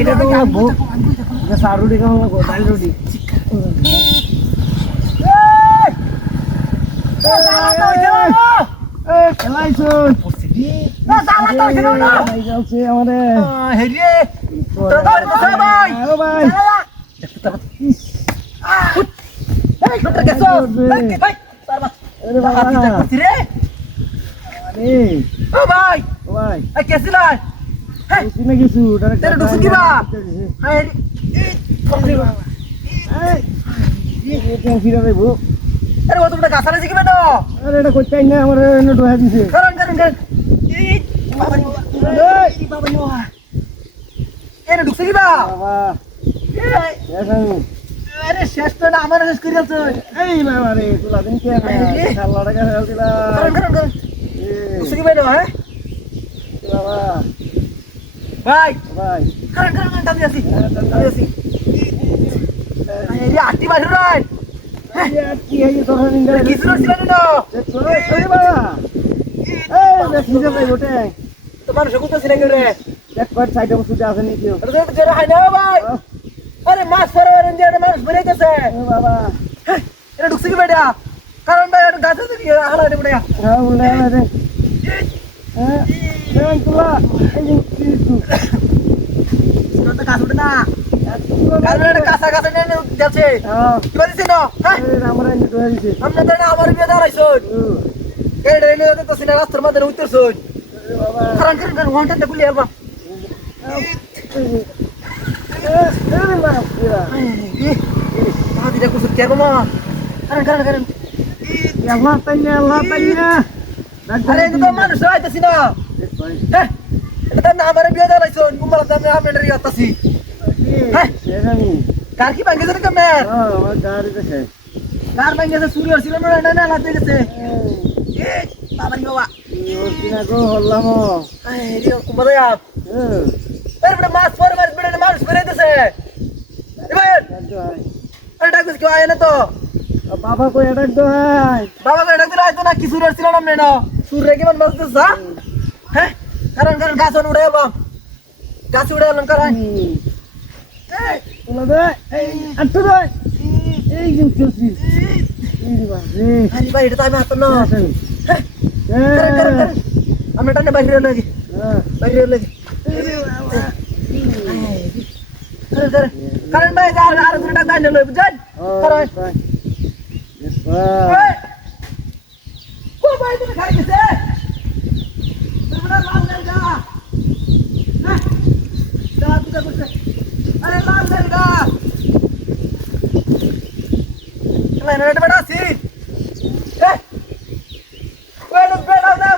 এটা তো লাগবো সার রুটি কেমন লাগবো ডাল রুটি খেলাইছো শেষ তো না আমার শেষ করে এই বাবা রে তুলা দিন কে খেলাটা খেলছিলা হ্যাঁ বাবা ভাই ভাই দাদি আছি এই আটি বাজু রাই কি এই তো নিন্দা কিছু ছিল না এই বাবা এই বেশি যাবে ওটে তোমার সকুতা ছিল কি রে এক কট সাইডে সুজা আছে নি কেউ আরে জেরা হাই না ভাই আরে মাছ ফরওয়ার ইন্ডিয়া মাছ বেরে গেছে ও বাবা এটা ঢুকছে কি বেটা কারণ ভাই এটা গাছে তো কি হারা দে বেটা হ্যাঁ বলে রে হ্যাঁ দেন তুলা এই কি তো গাছ উঠে না কারণ কাঁচা কাঁচা নিয়ে যাচ্ছে কি বলিস না হ্যাঁ আমরা নিয়ে ধরেছি আমরা তো না আমার বিয়ে দাঁড়াইছো এই রেলে তো সিনা রাস্তার মধ্যে উত্তরছো বাবা কারণ ওয়ানটা গুলি Alva tidak kusut kaya ko mo. Karan. Allah tanya. Are itu tuh manusia itu sih no. Itu kan hamaरे biar dah laison. Kumalah kami hamaरे dari atas sih. Kar ki bangga sih kamer. Oh, kar itu sih. Kar bangga sih Surya sih lono nana latih sih. Bapak ni bawa. Sini aku holla mo. Dia kumalah ya. Bener mas bener mas bener itu sih. Attack क्यों आया ना तो बाबा को attack दो है बाबा को attack दिला तो ना किसी सूरज सिला ना मैंने सूर्य के मन मस्त सा है कारण घास उड़े बाप घास उड़े लंकर है ए बोला दे अंतु दे ए यू चुसी ये बात रे अरे भाई इधर टाइम आता ना कर हम नेटा ने बाहर लगी बाहर लगी कर कारण भाई जा रहा है सुनता है लोग बुझन करो यस भाई को भाई तुम खाई कैसे बड़ा लाल ले जा हां जा तू कुछ अरे लाल ले जा ले नेट बड़ा सी